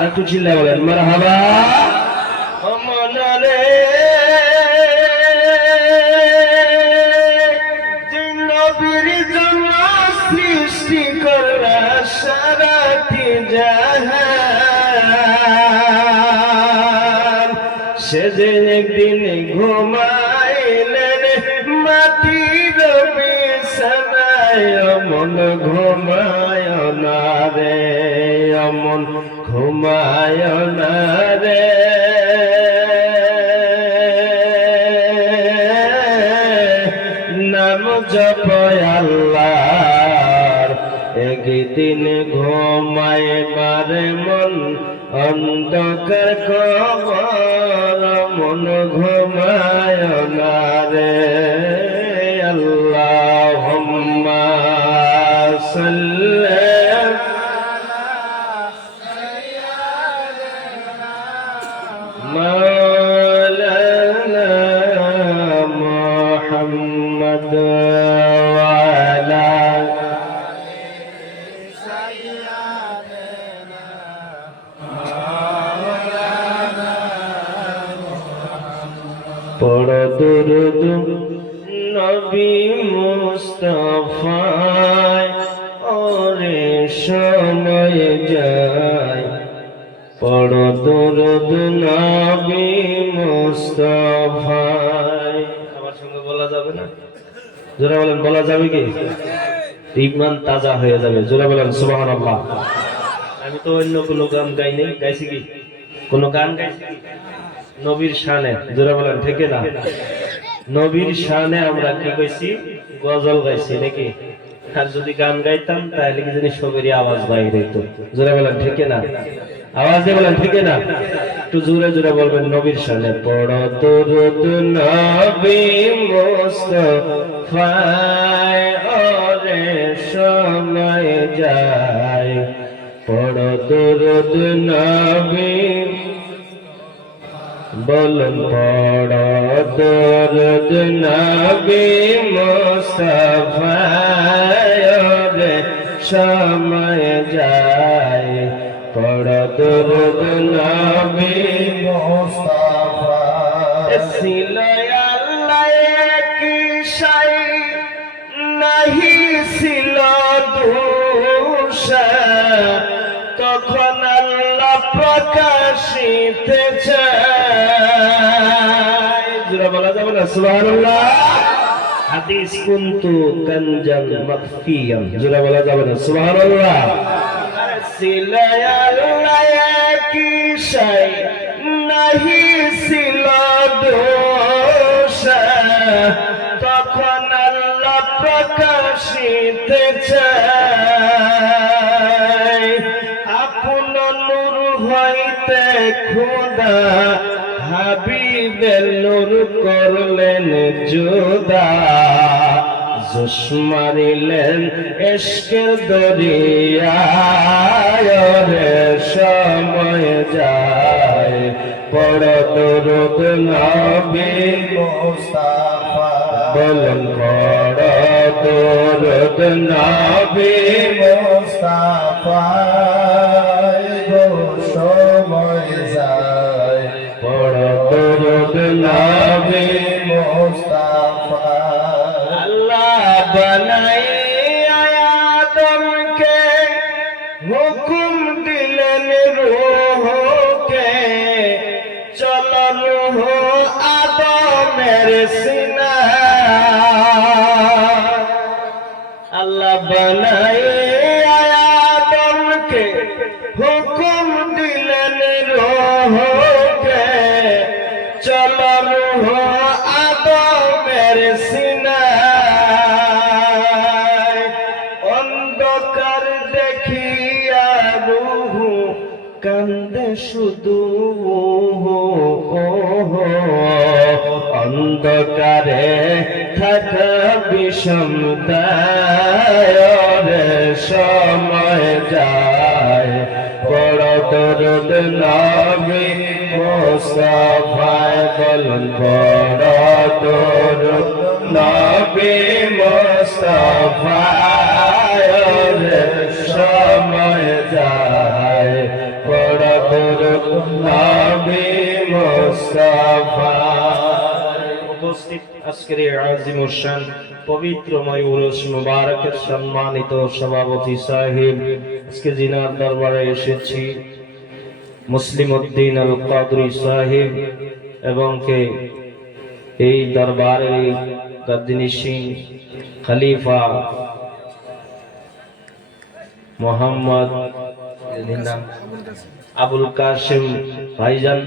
আর একটু চিল্লায় বলেন মারহাবা। মনরে নবীর জন্য সৃষ্টি করলা সারাটি জাহান, সেদিন একদিন ঘুমাইলেন মাটির বিছানায়, অমন ঘুমায় না রে, অমন ঘুমায় না রে, নাম জপয় আল্লাহর, একদিন ঘুমায় মারে মন অন্ধকার কবর, মন ঘুমায় না রে। আল্লাহুম্মা সাল্লি মাওলানা মুহাম্মদ ওয়া আলা পড় দুরূদ নবী মুস্তাফায়, ওরে সময় যায়, পড় দুরূদ নবী মুস্তাফায়। আমার সঙ্গে বলা যাবে না? জোরে বলেন, বলা যাবে কি? ঈমান তাজা হয়ে যাবে। জোরে বলেন সুবহানাল্লাহ। আমি তো অন্য কোনো গান গাই নাই, গাইছি কি? কোন গান গাইছি নবীর শানে? জোরে বলেন ঠিক না? নবীর শানে আমরা কি কইছি? গজল গাইছি নাকি? আর যদি গান গাইতাম তাহলে কি জানি সবেরই আওয়াজ বাইরে হইতো। জোরে বলেন ঠিক না? আওয়াজ দিয়ে বলেন ঠিক না? একটু জোরে জোরে বলবেন নবীর শানে। পড় দুরূদ নবী মুস্তাফায়, ওরে সময় যায়, পড় দুরূদ নবী, বলুন পড় দুরূদ নবী মুস্তাফায়, ওরে সময় যায়, পড় দুরূদ নবী মুস্তাফায়। ছিল আল্লাহ কি শাই, নাহি ছিল দোষা, তখন আল্লাহ প্রকাশিতে চায়। জোরে বলা যাবে না সুবহানাল্লাহ? হাদিস কুনতু কানজান মাখফিয়ান। জোরে বলা যাবে না সুবহানাল্লাহ? ছিল আল্লাহ কি শাই, নাহি ছিল দোষা, তখন আল্লাহ প্রকাশিতে চায়। আপন নূর হইতে খোদা হাবিবের নূর করলেন জুদা, জোশ মারিলেন ইশকের দরিয়ায়, রে সময় যায়, পড় দুরূদ নবী মুস্তাফায়। বলেন পড় দুরূদ নবী মুস্তাফায়, গো সময় যায়, পড় দুরূদ নবী মুস্তাফায়। আল্লাহ বানাই আদমকে, হুকুম দিলেন রূহকে, চল রূহ আদমের সিনায়। আল্লাহ বানাই আদমকে, হুকুম দিলেন রূহকে, চল রূহ আদমের সিনায়। অন্ধকার দেখিয়া রূহ কান্দে শুধু, অন্ধকারে থাকা বিষমতায়, রে সময় যায়, পড় দুরূদ নবী মুস্তাফায়। বলুন পড় দুরূদ নবী মুস্তাফায়, রে সময় যায়, পড় দরুদ নবী মুস্তাফা। উপস্থিত আজকের এই আজিমুশ শান পবিত্রময় উরুস মুবারকের সম্মানিত সভাপতি সাহেব, আজকে জিনার দরবারে এসেছি মুসলিম উদ্দিন আল কাদরি সাহেব এবং কে এই দরবারের গাদ্দিনিশিন খলিফা মোহাম্মদ আবুল কাসেম ভাইজান,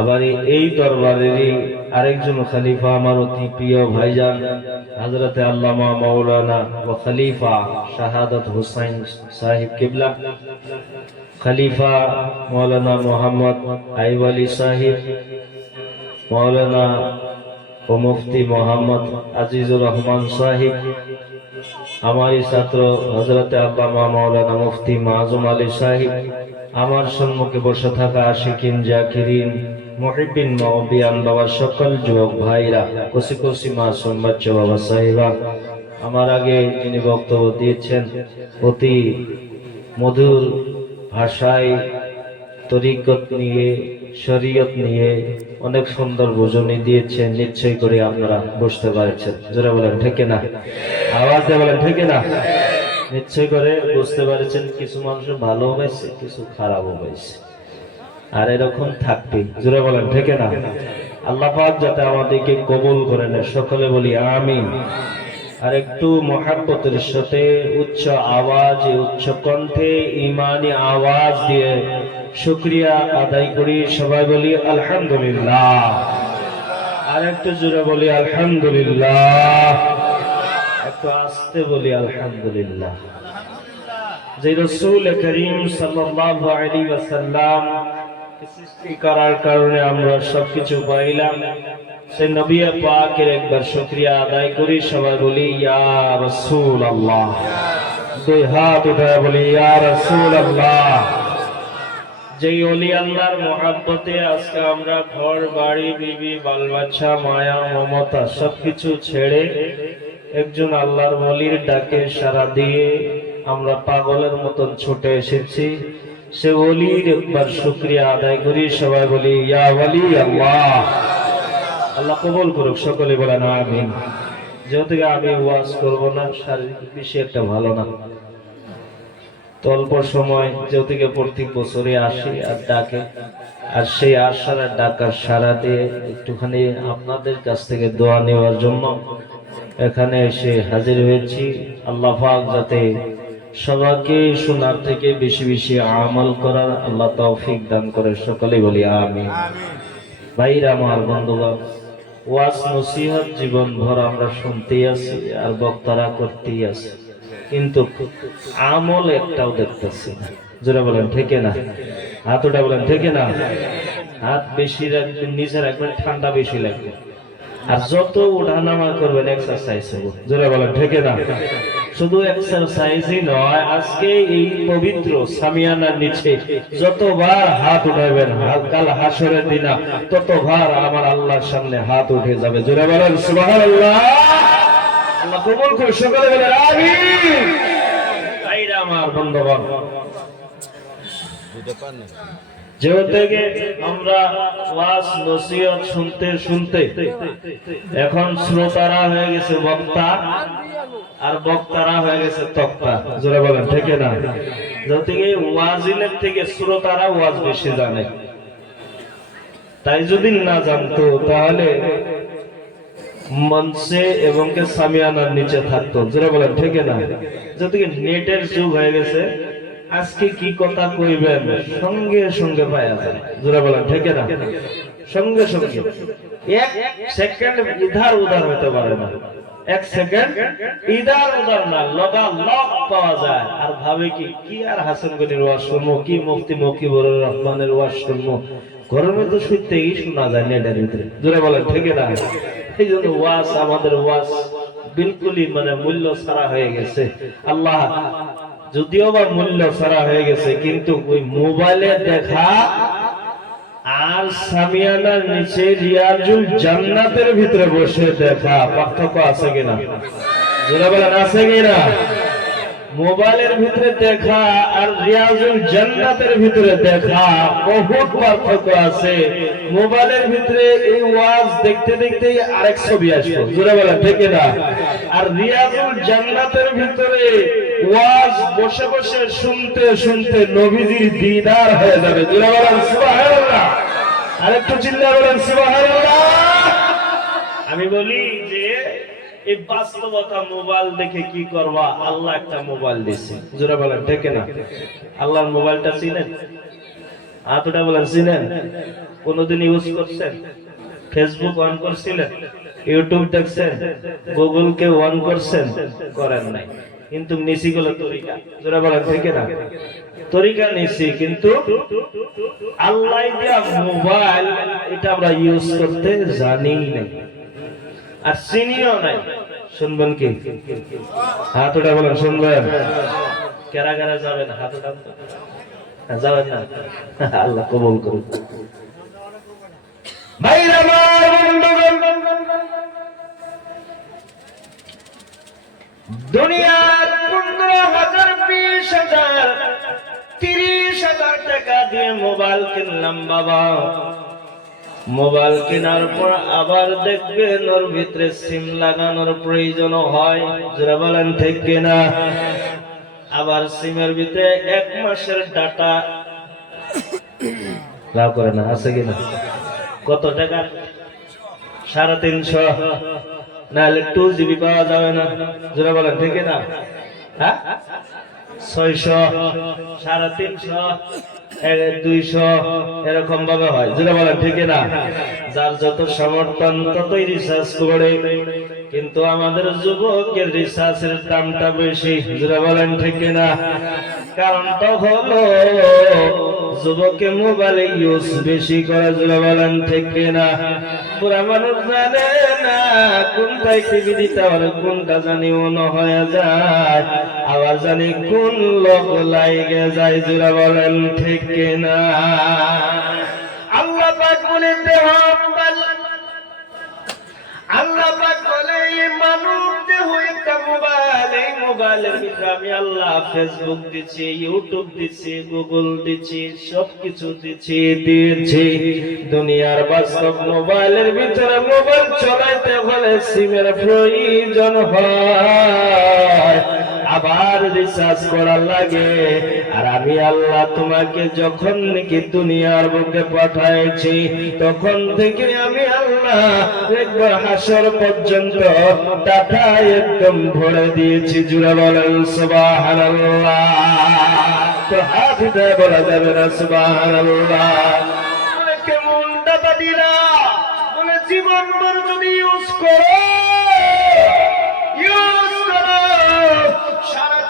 আবার এই দরবারেরই আরেকজন খলিফা আমার অতি প্রিয় ভাইজান হযরতে আল্লামা মাওলানা ও খলিফা শাহাদাত হুসাইন সাহেব কিবলা, খলিফা মাওলানা মোহাম্মদ আইব আলী সাহেব, মাওলানা ও মুফতি মোহাম্মদ আজিজুর রহমান সাহেব, हमारे ছাত্র হযরত আল্লামা মাওলানা মুফতি মাযুম আলী সাহেব, আমার সম্মুখে বসে থাকা আশিকিন জাকিরিন মুহিব্বিন মুহব্বিয়ান বাবা সকল যুবক ভাইরা, খুশি খুশি মাসুম বাচ্চা বাবা সাহেবা, আমার আগে যিনি বক্তব্য দিয়েছেন অতি মধুর ভাষায় তরিকত নিয়ে শরীয়ত নিয়ে অনেক সুন্দর বোঝানি দিয়েছেন, নিশ্চয় করে আপনারা বুঝতে পারছেন। জোরে বলেন ঠিক না? আওয়াজ দিয়ে বলেন ঠিক না? নিশ্চয় করে বুঝতে পারছেন। কিছু মানুষ ভালো হয়েছে, কিছু খারাপও হয়েছে, আর এরকম থাকবে। জোরে বলেন ঠিক না? আল্লাহ পাক যাতে আমাদেরকে কবুল করে নেয়, সকলে বলি আমিন। আর একটু মহাব্বতের সাথে উচ্চ আওয়াজ, উচ্চ কণ্ঠে ঈমানি আওয়াজ দিয়ে শুকরিয়া আদায় করি। সবাই বলি আলহামদুলিল্লাহ। আর একটু জোরে বলি আলহামদুলিল্লাহ। একটু আস্তে বলি আলহামদুলিল্লাহ। যে রাসূল করিম সাল্লাল্লাহু আলাইহি ওয়াসাল্লাম সৃষ্টি করার কারণে আমরা সবকিছু পাইলাম, সেই নবী পাকের একবার শুকরিয়া আদায় করি। সবাই বলি ইয়া রাসূলুল্লাহ। দুই হাত উঠায় বলি ইয়া রাসূলুল্লাহ। যেই ওলি আল্লাহর মহব্বতে আজকে আমরা ঘর বাড়ি বিবি বাল বাচ্চা মায়া মমতা সবকিছু ছেড়ে একজন আল্লাহর ওলির ডাকে সাড়া দিয়ে আমরা পাগলের মতন ছুটে এসেছি, সে ওলির একবার শুকরিয়া আদায় করি। সবাই বলি ইয়া ওলি আল্লাহ। আল্লাহ কবুল করুক, সকলে বলেন আমিন। যেহেতু আমি ওয়াজ করব না, শারীরিক বিষয় একটা ভালো না, তো অল্প সময় যেহেতু প্রত্যেক বছরে আসি আর ডাকে, আর সেই আশার ডাকার সাড়া দিয়ে একটুখানি আপনাদের কাছ থেকে দোয়া নেওয়ার জন্য এখানে এসে হাজির হয়েছি। আল্লাহ পাক যাতে সবাইকে শোনার থেকে বেশি বেশি আমল করার আল্লাহ তৌফিক দান করে, সকলে বলি আমিন। ভাইরা আমার, বন্ধুগণ, ওয়াজ নসিহত জীবন ভর আমরা শুনতেই আছি আর বক্তারা করতেই আছি, কিন্তু আমল একটাও দেখতেছি না। যারা বলেন ঠিক না? হাত ওটা বলেন ঠিক না? হাত বেশি রাখবেন, নিচে রাখবেন, ঠান্ডা বেশি লাগবে। আর যত ওঠানামা করবেন এক্সারসাইজ হবে। যারা বলেন ঠিক না? শুধু এক্সারসাইজই নয়, আজকে এই পবিত্র সামিয়ানার নিচে যতবার হাত উঠাবেন কাল হাসরের দিনা ততবার আমার আল্লাহর সামনে হাত উঠে যাবে। জোরে বলেন সুবহানাল্লাহ। আল্লাহ কবুল করে, সকলে বলেন আমিন। ভাইরা আমার, বন্ধুগণ, যেহেতু আমরা ওয়াজ নসিহত শুনতে শুনতে এখন শ্রোতারা হয়ে গেছে বক্তা আর বক্তারা হয়ে গেছে তক্তা। জোরে বলেন ঠিক না? যেহেতু ওয়াজিনের থেকে শ্রোতারা ওয়াজ বেশি জানে, তাই যদি না জানতো তাহলে মঞ্চে এবং সামিয়ানার নিচে থাকতো। যেটা বলেন ঠিক না? যেহেতু নেটের যুগ হয়ে গেছে, আজকে কি কথা কইবেন সঙ্গে সঙ্গে পাওয়া যায়। যেটা বলেন ঠিক না? সঙ্গে সঙ্গে এক সেকেন্ড ইধার উধার হতে পারে না, এক সেকেন্ড ইধার উধার না, লগালগ পাওয়া যায়। আর ভাবে কি আর হাসান গনির ওয়াজ শুনবো, কি মুফতি মকিবুর রহমানের ওয়াজ শুনবো, ঘরের মধ্যে শুনতেই শোনা যায় নেটের ভিতরে। জোরে বলেন ঠিক না? এই জন্য ওয়াজ, আমাদের ওয়াজ বিলকুলই মূল্য ছাড়া হয়ে গেছে। আল্লাহ যদিও বা মূল্য ছাড়া হয়ে গেছে, কিন্তু ওই মোবাইলে দেখা আর সামিয়ানার নিচে রিয়াজুল জান্নাতের ভিতরে বসে দেখা পার্থক্য আছে কিনা? জোরে বলেন আছে কিনা? মোবাইলের ভিতরে দেখা আর রিয়াজুল জান্নাতের ভিতরে দেখা বহুত পার্থক্য আছে। মোবাইলের ভিতরে এই ওয়াজ দেখতে দেখতে আরেক ছবি আসবে, জোরে বলেন ঠিক না? আর রিয়াজুল জান্নাতের ভিতরে ওয়াজ বসে বসে শুনতে শুনতে নবীজির দিদার হয়ে যাবে, জোরে বলেন সুবহানাল্লাহ। আরেকটু চিল্লা বলেন সুবহানাল্লাহ। আমি বলি যে এই বাস্তবতা মোবাইল দেখে কি করবা? আল্লাহ একটা মোবাইল দিয়েছে, জোরে বলেন ঠিক না? আল্লাহর মোবাইলটা চিনেন? হাতটা বলেন চিনেন? কোনদিন ইউজ করছেন? ফেসবুক অন করছিলেন? ইউটিউব দেখছেন? গুগল কে অন করছেন? করেন নাই। কিন্তু নিছি গুলো তরিকা, জোরে বলেন ঠিক না? তরিকা নিছি, কিন্তু আল্লাহ দিয়া মোবাইল এটা আমরা ইউজ করতে জানি না আর চিনিও নাই। শুনবেন কি? হাত উঠা বলেন শুনবেন। কারা কারা যাবেন? হাত উঠান। যাবেন না? আল্লাহ কবুল করুন। ভাইরা আমার, বন্ধুগণ, দুনিয়ার 15,000, 20,000, 30,000 টাকা দিয়ে মোবাইল কিনলাম বাবা। মোবাইল কেনার পর আবার দেখবেন ওর ভিতরে সিম লাগানোর প্রয়োজন হয়, যারা বলেন ঠিক কিনা? আবার সিমের ভিতরে 1 মাসের ডাটা লাভ করে না, আছে কিনা? কত টাকা? 350, নাহলে 2 GB পাওয়া যাবে না, যারা বলেন ঠিক কিনা? হ্যাঁ, 600, 350, 200 এরকম ভাবে হয়, যেটা বলেন ঠিক না? যার যত সমর্থন ততই রিসার্চ করে, কিন্তু আমাদের যুবকের রিসার্চের দামটা বেশি, যেটা বলেন ঠিক না? কারণটা হলো যুবকে মোবাইল ইউজ বেশি করে, যেটা বলেন ঠিক না? পুরা মানুষ জানে না কোনটাই টিভি দিতে পারে, কোনটা জানি মনে হয়ে যায়, আবার জানি কোন লোক লাগে যায়, যেটা বলেন ঠিক না? আল্লাহ পাক বলে দেহ, আল্লাহ পাক বলে মানুষ দেহ একটা মোবাইল, এই মোবাইলের ভিতরে আমি আল্লাহ ফেসবুক দিচ্ছি, ইউটিউব দিচ্ছি, গুগল দিচ্ছি, সবকিছু দিয়েছি। দুনিয়ার বাস্তব মোবাইলের ভিতরে মোবাইল চালাইতে হলে সিমের প্রয়োজন হয়, আবার রিচার্জ করা লাগে। আর আমি আল্লাহ তোমাকে যখন নাকি দুনিয়ার বুকে পাঠাইছি, তখন থেকে আমি আল্লাহ একবার হাসর পর্যন্ত টাকা একদম ভরে দিয়েছি, জুড়ে বলেন সুবহানাল্লাহ। তো হাত উঠে বলা যাবে না সুবহানাল্লাহ? কেমন টাকা দিলা? বলে জীবন ভর যদি ইউজ করো,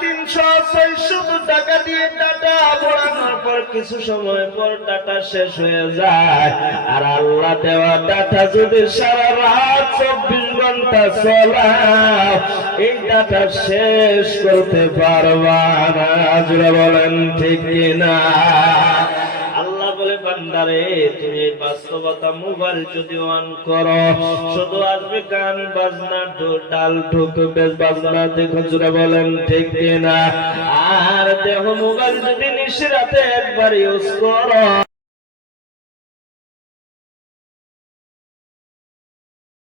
350-600 টাকা দিয়ে ডাটা ভরানোর পর কিছু সময় পর ডাটা শেষ হয়ে যায়। আর আল্লাহ দেওয়া ডাটা যদি সারা রাত 24 ঘন্টা চলাও, এই ডাটা শেষ করতে পারবা না, জোরে বলেন ঠিক কিনা? আল্লাহ বলে বান্দারে, তুমি বাস্তবতা মোবাইল যদি অন করো, শুধু আসবে গান বাজনা, ডাল ঢুকবে বাজনা, দেখো, জোরে বলেন ঠিক কিনা? আর দেহ মোবাইল যদি নিশিরাতে একবার ইউজ করো,